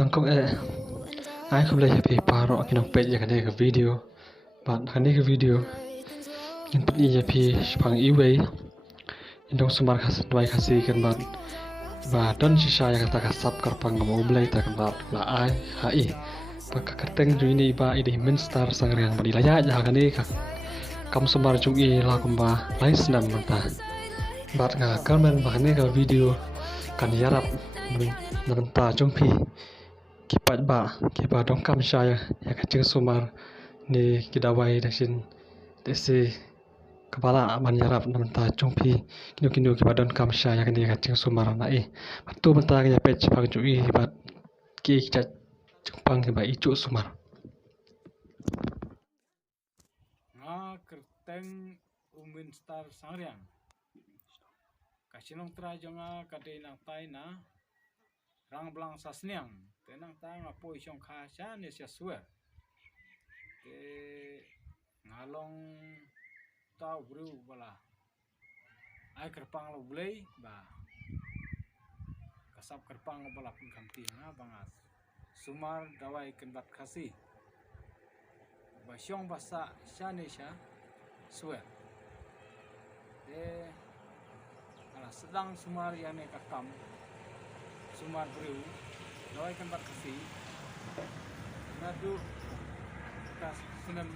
nangkong ai không lấy happy paro kinong page ya kane ka video ban kane ka video in put ya pi pang iway indong sumar khas dwai khasi kan ban ba don shisha ya kata ka sap kar pang mo blai ta kan ban la ai hai pakka kateng ju ini ba ide minstar sangrang ban ilaya ja kane ka kam sumar chung i la kumba lais nam manta bat nga comment ba kane ka video kan yarap manta chung pi kipat ba kipa dong kam saya ya kacing sumar ni kidawai dasin desi kepala man yarap namenta jongpi kinu kipa don kam saya ya kacing sumar na batu menta ya page pang jui bat ki cat jepang ba icu sumar nga kerteng umin star sangriang kasinong tra jonga kadai nang tai na rang blang sasniang tenang ta ngapoi siong kha cha ne sia suwe te ngalong tau bru bala ai kerpang lo blei ba kasap kerpang bala pun kamti na bangas sumar dawai kenbat khasi ba siong basa cha ne sia suwe te ala sedang sumar yane kakam sumar bru dawai kan bat kasi nadu kas sunan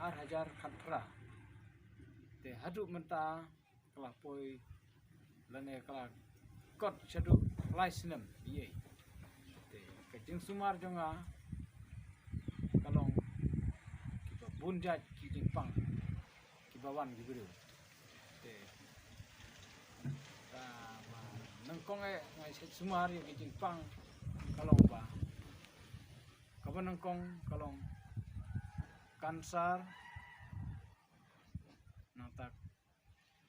ar hajar khatra te hadu menta kala poi lane kala kot chadu lai sinam ye te kajing sumar jonga kalong kiba bunjat ki jingpang kibawan gibiru te nangkong ngai sumar yo kijing pang kalong ba kapan nangkong kalong kansar nata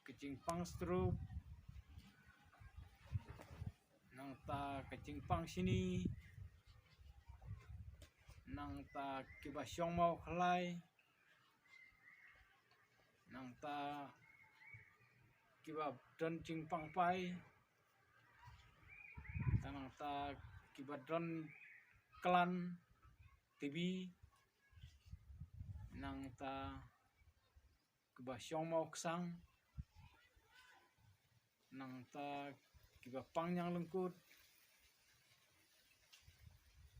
kijing pang stroke nangta kijing pang sini nangta kiba syong mau khalai nangta kiba don jing pang pai tanang ta kibadron klan TV nang ta kibasyong mau ksang nang ta kibapang yang lengkut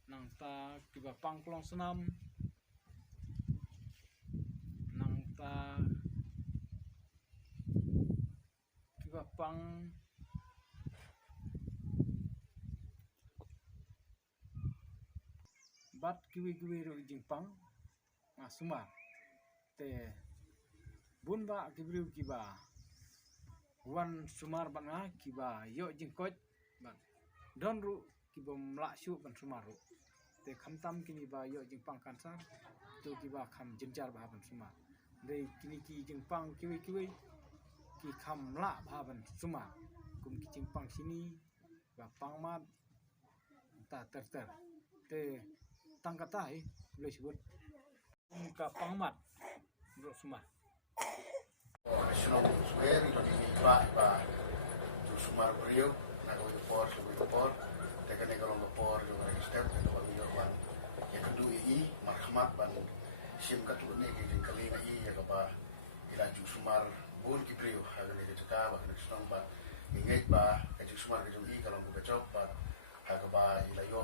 nang ta kibapang kolong senam nang ta kibapang bat kiwi ro jingpang sumar te bun ba kibriu kiba wan sumar banga kiba yo jingkoj ban don ru kiba mla shu ban sumar ru te khamtam kini ba yo jingpang kansa tu kiba kham jinjar ba ban sumar de kini ki jingpang kiwi ki kham la ba ban sumar kum ki jingpang sini ba pangmat ta ter te tang katai boleh sebut muka pangmat bro sumar Senang square bagi ba tu sumar brio nak kau por tekan kalau ngepor juga step itu bagi jawaban yang kedua ini marhamat ban sim katu ni kali ni ya kapa ila ju sumar bun ki brio ada ni cakap bah nak senang ba ingat ba kaju sumar kaju i kalau buka cop ba ba ila yo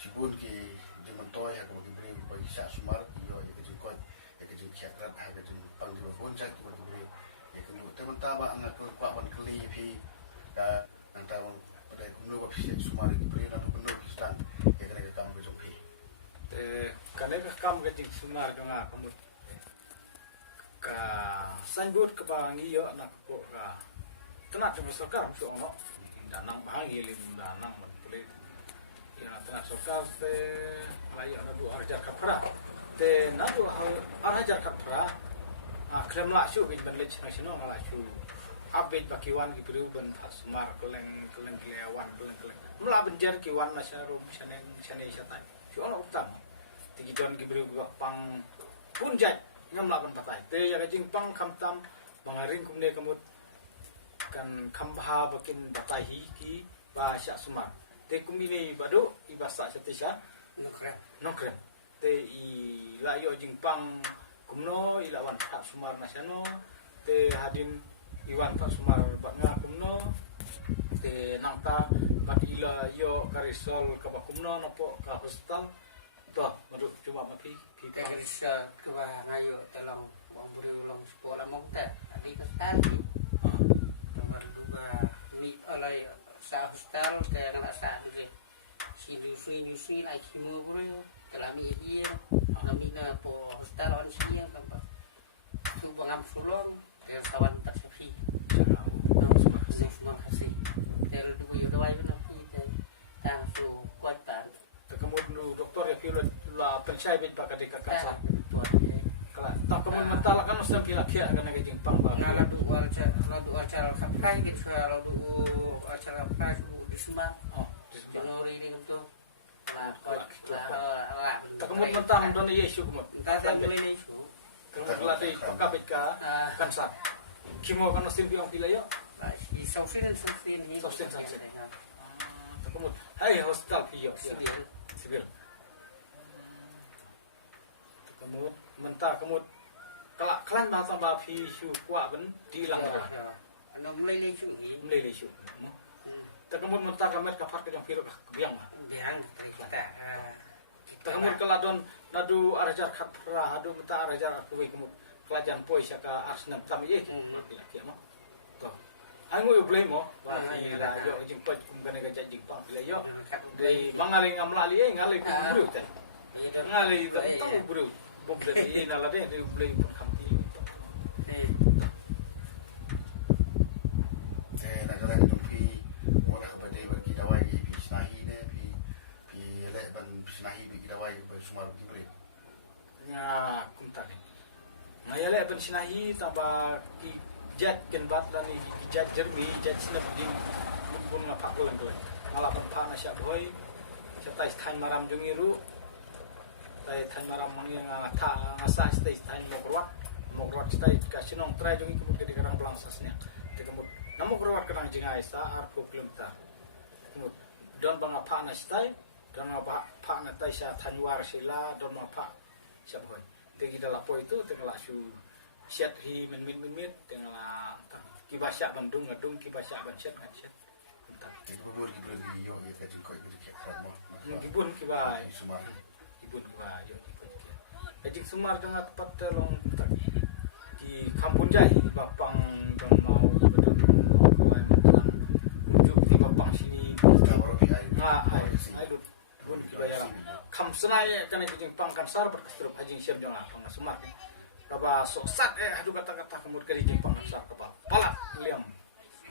sibun ki jimantoy ha ko gibri ko isa sumar yo ya ke jukot ya ke juk khakrat ha ke juk pang di bon chat ko gibri ya ke nu te ta ba ang ko pa ban kli phi ka ang ta bon pada ko nu ba phi sumar gibri na ko nu kistan ya ke kam ko phi te kane ka kam ke jik sumar jonga kamut ka sanbut ka pangi yo nak ko ka kena tu besokar tu ono danang bahangi lim danang boleh ya tengah sokar te layak na dua hajar kapra te na dua hajar kapra krem la shu bit berlech nasional mala shu abet bakiwan gitu ben asmar keleng kelewan mula benjar kiwan nasaru saneng satai shu ono utam tigi don gibru pang punjat ngam la ban patai te ya jing pang kamtam bangaring kumne kamut kan kambha bakin batahi ki ba sya sumar te kumine bado ibasa chatisha nokrap te I layo jingpang kumno ilawan tak sumar nasyano te hadin iwan tak sumar batnga kumno te nangta kat ila yo karisol kabakumno napo ka hospital to maduk cuma mapi Karisol ke ngayo tolong beri ulang sekolah mau tak adik kestar nomor dua meet oleh sa hostel kaya nak sa ni si nyusui lagi semua bro kelami dia kami na po hostel on siya apa tu bangam sulong kaya kawan tak sepi semua kasih dari dua yo dawai na kita tak so kuat tak kemudian dokter ya kilo la pensai bit pakati kakasa kala tak kemudian mentala kan usah pila kia kan ke jingpang ba na ladu acara kaprai gitu ladu acara kaprai di Semak Januari ini untuk tak kemudian mentang don Yesus kemudian entah tahu ini itu kemudian latih pakabit ka kansa kimo kan usah pila pila yo di sausin ini Sausin. tak kemudian hai hospital pio sibil kemudian mentah kemudian kelak kelan bahasa bapi shu kuat ben dilang dah anu mulai lesu mulai lesu tak kemudian mentah kamet kafar ke yang piro kebiang mah biang kita tak kemudian keladon nadu arajar khatra adu mentah arajar aku kemudian kelajan poi saka arsenal tam ye tidak kia mah toh angu yo blame mo bahi la yo jingpat kumgane ga jingpang pila yo dei mangaling amlali ye ngalai ku buru ta ngalai da tahu buru bok de ye nala de blame pun khamti Nagalaga itong wala ka ba day bagi dawai sinahi ne le ban sinahi bagi dawai ba sumaru gibre nya kumtali ngayale ben sinahi taba ki jet ken bat dan ni jet jermi jet snap ding pun ngapak lang doy ngala pa na sya boy setai than maram jungiru tai than maram mangi ngata ngasa stai than mogrot stai kasinong try jungi kemudian di karang belang sasnya te kemud namo growat kanang jingai sa arpo kilometer kemud don bang apa na stai don apa pa na tai sya thanwar sila don apa sya boy te kita lapo itu te ngalasu siat hi min tengah kibasya bandung ngadung kibasya ban siat kan siat entah itu bubur gibre di yo ya ka jingkoi ke kek mo gibun kibai sumaru gibun kibai yo ejik sumar dengan tepat telong tak di kampung jai bapang don mau betul mau kawan tentang ujuk di bapang sini ai bun kibai kam senai kan ejik pang kan sar berkestrup hajing siam jangan pang sumar Kaba sosat aduh kata-kata kemudian keri jepang besar kepala palat liam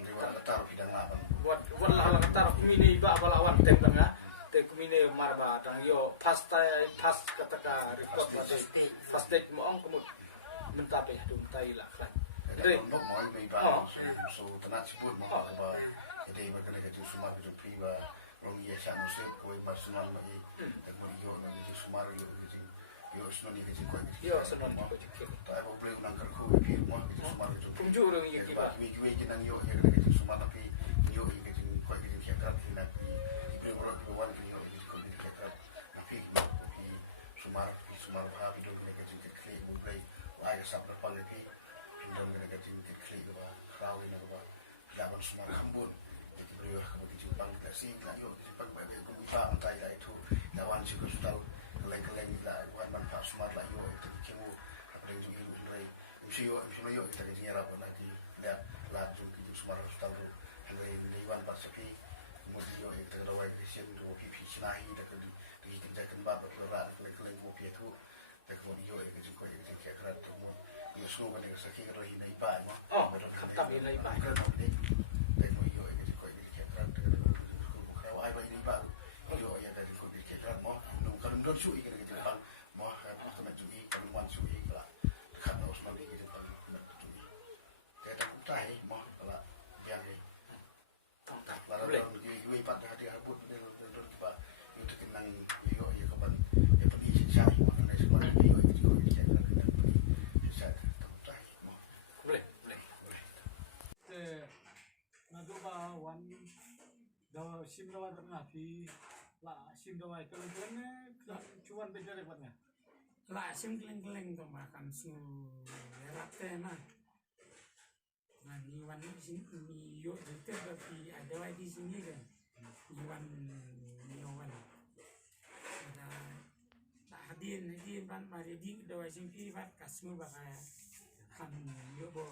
Dewa ketar bidang apa buat lah ketar kumine iba balawan tem tengah te kumine marba dang yo pas kata report pas tek moong kemud mentape aduh tai lah kan Jadi untuk mau iba iba so tenat sibut mau ba jadi berkena ke sumar ke priwa rong ye sa musib ko iba sunan mai mo yo na di sumar yo sunan ni ke ko yo sunan ko jikir ta ba boleh unang kerku pi mo ke sumar ke kumju rong ye kiba mi juwe jinan yo ya ke sumar tapi yo ke ko ke syakrat hina pi bro ko wan ke yo ko ke syakrat tapi pi sumar ba pi do ke ke mo boleh wa ya sabra pa ke dong kena gaji klik ke bah kau ini ke bah jalan semua kambun jadi beliau kemudian Jepang tak sih tak yuk Jepang baik aku lupa antai lah itu lawan juga sudah keleng lah bukan manfaat smart lah yuk itu kamu apa yang juga ilu sendiri mesti yuk kita gaji nyerap nanti dah lah juga semua sudah tu hari lewan pak sepi kemudian yuk kita lawai Christian tu pipi sinahi dah di tindakan bab berat keleng mopi itu dan kemudian yuk kita juga kita kira kerat yo snow kan sa ki ro hinay ba mo meron kantap hinay ba kan de mo yo e ko e ke krat ko ka ai ba hinay ba yo ya da ko ke krat mo no kan do su i ke ke pang mo ha ko na ju i kan wan su i la kan no sma di ke pang na ju i ke ta ku tai mo la biang ni tong tak la boleh do yo i pa da dia habut de do ba yo te kenang yo ya ko ban ya pa ni cha i mo na sma di yo e ko ke krat boleh naduba wan Dawa sim dawa tengah pi lah sim dawa kelebihannya cuan beda repotnya. Lah sim keleng-keleng tuh makan su rate nah. Nah Iwan di sini yuk juga tapi ada di sini kan. Iwan ada tak hadir ban mari di dawa sim pi ban kasmu bakal kan yuk bo.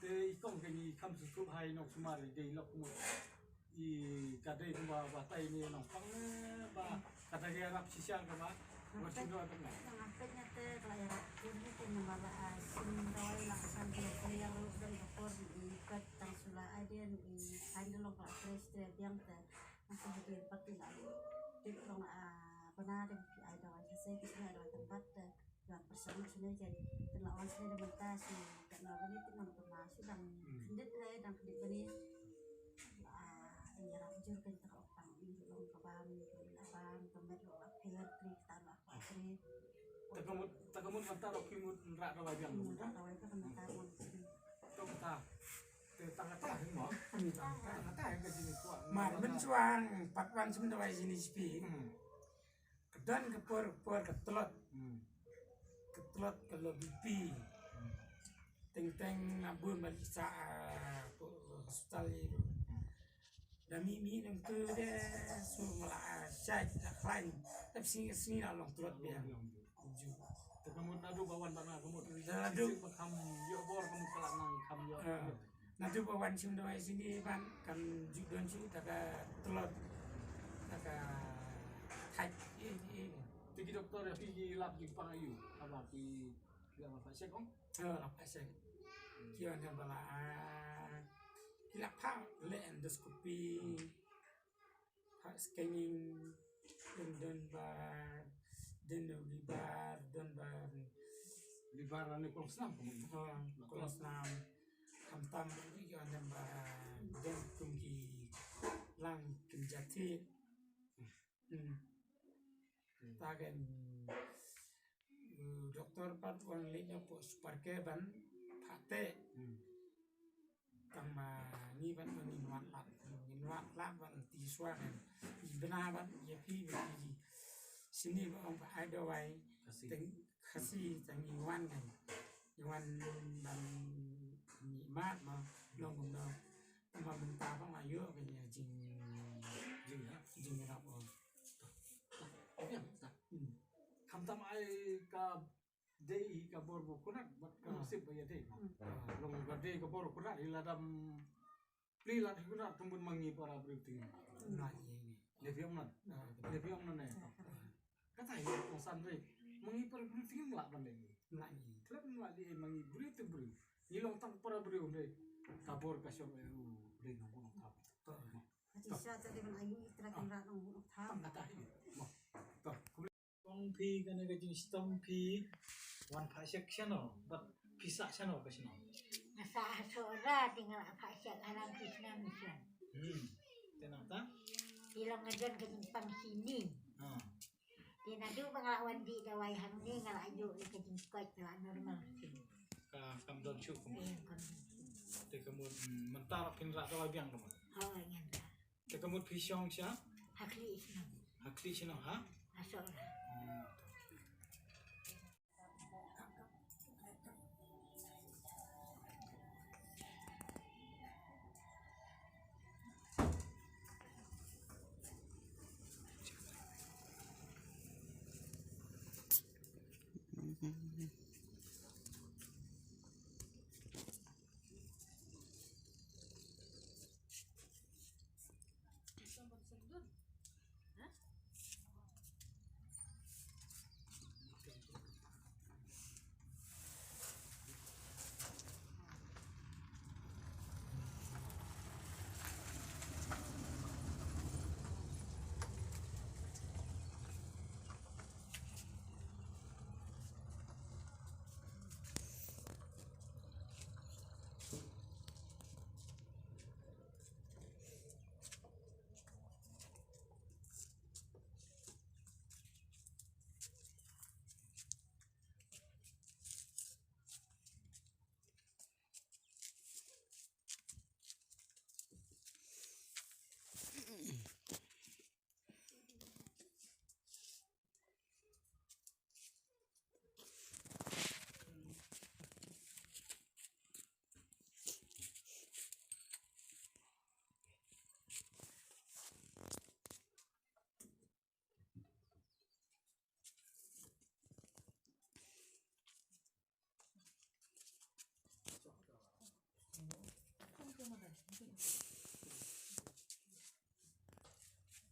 Te ikong kini kam susup hai nok sumari de lok mu I kadai kuma batai ni nok pang ba kata dia rap sisa ka ba macam doa tengah. Akhirnya teh kalau ini teh malah sim dawai langsung dia yang dari ekor ikat tang sula ada ni handle kalau fresh teh yang teh masih hadir pati lalu di orang benar ada wajah saya di sini ada tempat yang bersama sini jadi terlawan sini ada mentasi karena ini tuh mana termasuk dan hendak dan hendak beri ya rajur kan teropang ini long kaban kaban pemet lo akhir tri tanah akhir Tagamut mata ro kimut rak ro wajang. tak tahu itu kan tahu sini Tong ta. Te tangata hin mo. Tangata hin ka jini ko. Mar mencuang patwan sim dawa sini spi. Kedan kepor ketelot. Ketelot kalau bibi. Teng abun balik sa hospital itu. Dami nang tu dia semula saya lain tapi sini along turut dia. Tagamut nadu bawan tanah kamut. Nadu. Kam yo bor kamu kelak nang kam yo. Nadu bawan sim dawa sini ban kan judon sini taka telot taka haj ini. Tigi doktor ya pi lap di pangayu. Apa pi apa pasien om? Apa sih? Kian yang bala hilap hang le endoscopy hak scanning dan bar dan libar dan bar Libaran ni kong senam kamu. kelas 6 hamtam ini kian yang bar dan tunggi lang kenjati tagen doktor pat wan linya po superke ban phate tama ni ban minwat lat ban ti swa benar ban ya pi bi sini ba ada wai teng khasi teng iwan kan iwan ban ni mat ma long bung no tama benta ba ma yo kan ya jing rap on Kam tam ai ka dei ka bor bu kunat bat ka sip ya dei. Long ka dei ka bor kunat iladam plilat kunat tumbun mangi para berting. na ini Levi omnan. Levi omnan ne. Kata ini kong sandre mangi para berting lak bandeng. na ini Klep lak di mangi berting beri. Ilong tang para beri onde kabor ka syom beri nong nong tap. hati saya tadi kan ayu terakan rak nong tahu Kata ini. Toh. Kong pi kana ka jing stom pi wan pha section bat pisa channel ka sino. Nasa sora tinggal apa siya alam Krishna mission. Tenata. Ilang ngayon kanyang sini. Tinadu pangalawan di dawai hangni ngalayo kanyang kuat na normal sini. Ka kam don chu kamu. Ayan kon. Te kamu mentar pinra ka biang kamu. Oh yan da. Te kamu pisong siya. Hakli isna. Hakli sino ha. Asora.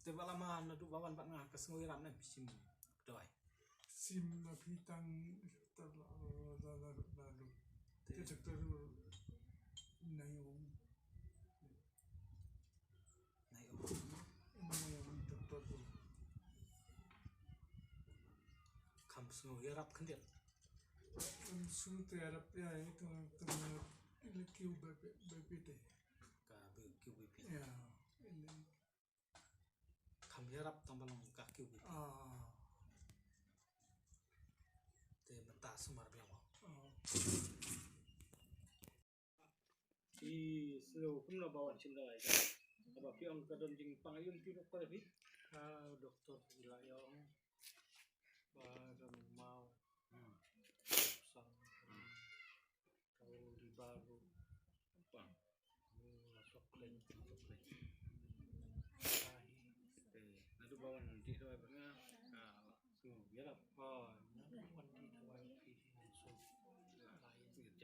Setiap lama nadu bawan pak ngah kesengui ram nih sim doi. sim na pitang lalu tidak terlalu nayong doktor Kam sengui rap kendir. langsung terhadap ya itu terhadap LQ BPT Ka QBP. ya ini Kam rap tambalong ka QBP. Te menta sumar biang. I slow pun na bawan sim doi. Apa piang ka don jing pangayun ti doktor bi? dokter wilayah baru mau sang tahu di baru Pang. masuk lain Nadu bawan di doi pak ngah. Sengui rap. wandi dawai pilih langsung lain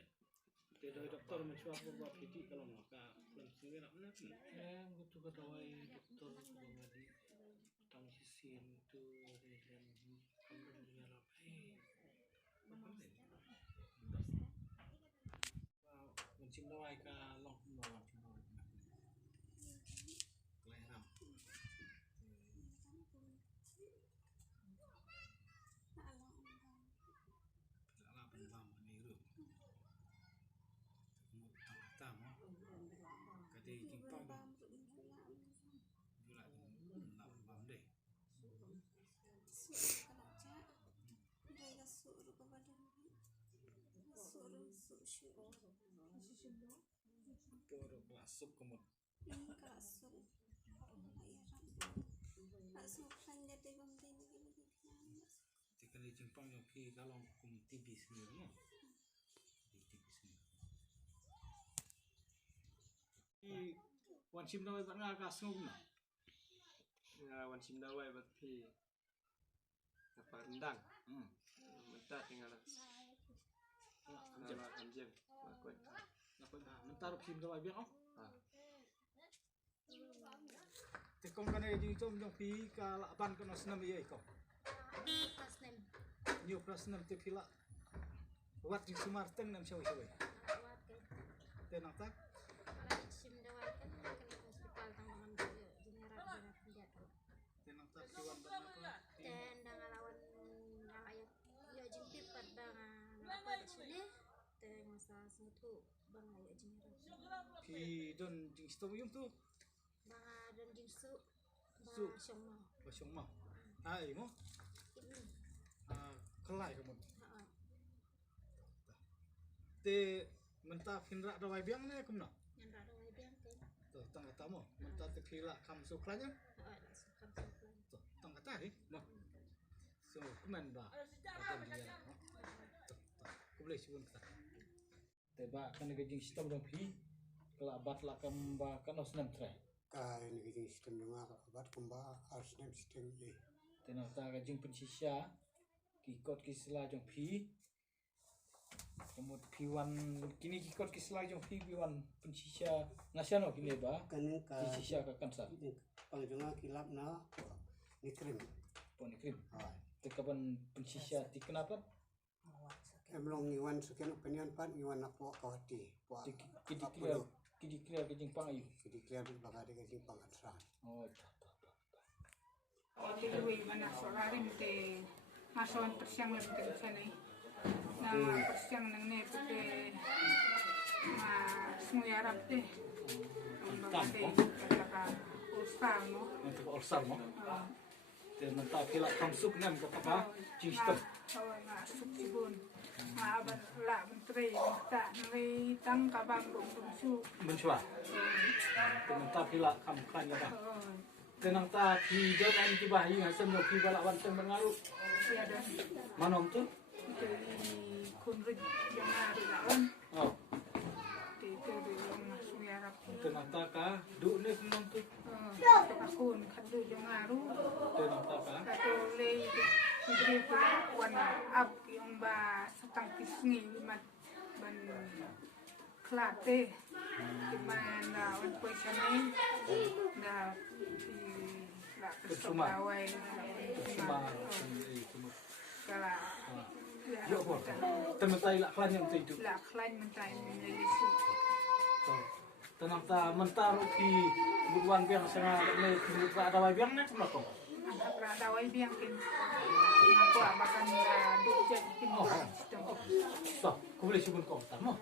Te doi doktor mensuap buat piti kalau maka belum sengui rap na. butuh kedawai dokter ngadi tang sisin tu rehen kemudian Mencim dawai ka long bawan cuma. Lai ram. Lala penbam ni ru. Tam. Kadi jimpang. Jula lap bam deh. Poro masuk kemud. Tikali jimpang yang pi kalau kum TV sendiri ya. Di TV sendiri. I wan sim dawai pak ngah ka sengui na. Ya wan sim dawai bat pi apa rendang mentah tinggal jam makoi Apa dah mentar sim dawai biang oh. ah Tekong kan ai jing tom jong pi ka la ban kan senam ye ko. Pas nem New plus 6 te pila. Wat jing sumar teng nam syawai. awat ke Tenang tak. ala sim dawai kan ke hospital tambangan jenerat dia kan. Tenang tak kiwan ban apa. Dan dengan lawan yang ayat yo jempit pada apa di sini dan masa semutu bang ayat jenerat. Pi don jing stom yung tu. Bang dan jingsu Su. bang syoma. Basyong ma. Ai mo. Ini Kelai kamu. heeh. Te mentah finra dawai biang ne kumna. Yang rada wai biang kan. Tu tang kata mo. Mentah te pila kam suklanya. Heeh, sukan sukan. Tu tang kata he. Mo. So kuman ba. Akan dia no. Tu. Ku boleh sibun kata. Te ba kan gajing stom dong pi. Kelabat lah kamba kan osnam tre. Kai ni kita sistem juga bat kumba arsnem sistem ye. Tenang ta gajing pensisya. Kikot kisla jong pi. Kemud piwan kini kikot kisla jong pi piwan pensisya nasional kini ba. Kan ka Pensisya ka kansa. pangjunga kilap na ni krim. Pon krim. Hai. Te kapan pensisya ti kenapa? Emlong iwan sekian opinion pan iwan aku kawati. Puak Kidi clear gajing pangayu. Jadi clear bagade kasi pangatran. Oh. Kiwi mana solarim te mason persiang lebih ke sana na persiang nang ne te ma semua Arab te bagade kata ustal mo Nanti ko orsar mo. Te menta kila kamsuk nam ka pa. Chistom. na sukibun ma aban la menteri ta nari tang kabang dong su Menchua. Te menta kila kam kanya ba. Tenang ta pi jon an ki bahi hasam no pi bala wan teng mengalu. ya dan Manom tu. dari kunrik yang ada lawan Oh. te yang masuk Arab Tenang ta ka du ne manom tu. akun kadu yang ngaru Tenang ta ka. Katole ibri ko wan ab yung ba sa tangkis ni mat ban klate di man wan po siya ni na la Sumar. Dawai. Sumar. Kala. Yo ko. Tementai lak klan yang itu. Lak klan mentai menjadi Tenang ta mentar ki butuan biang sana le butuan ada biang na cuma kok. anak rada wai biang kin. Aku abakan duk jadi kin. So, ko boleh sibun ko ta mo.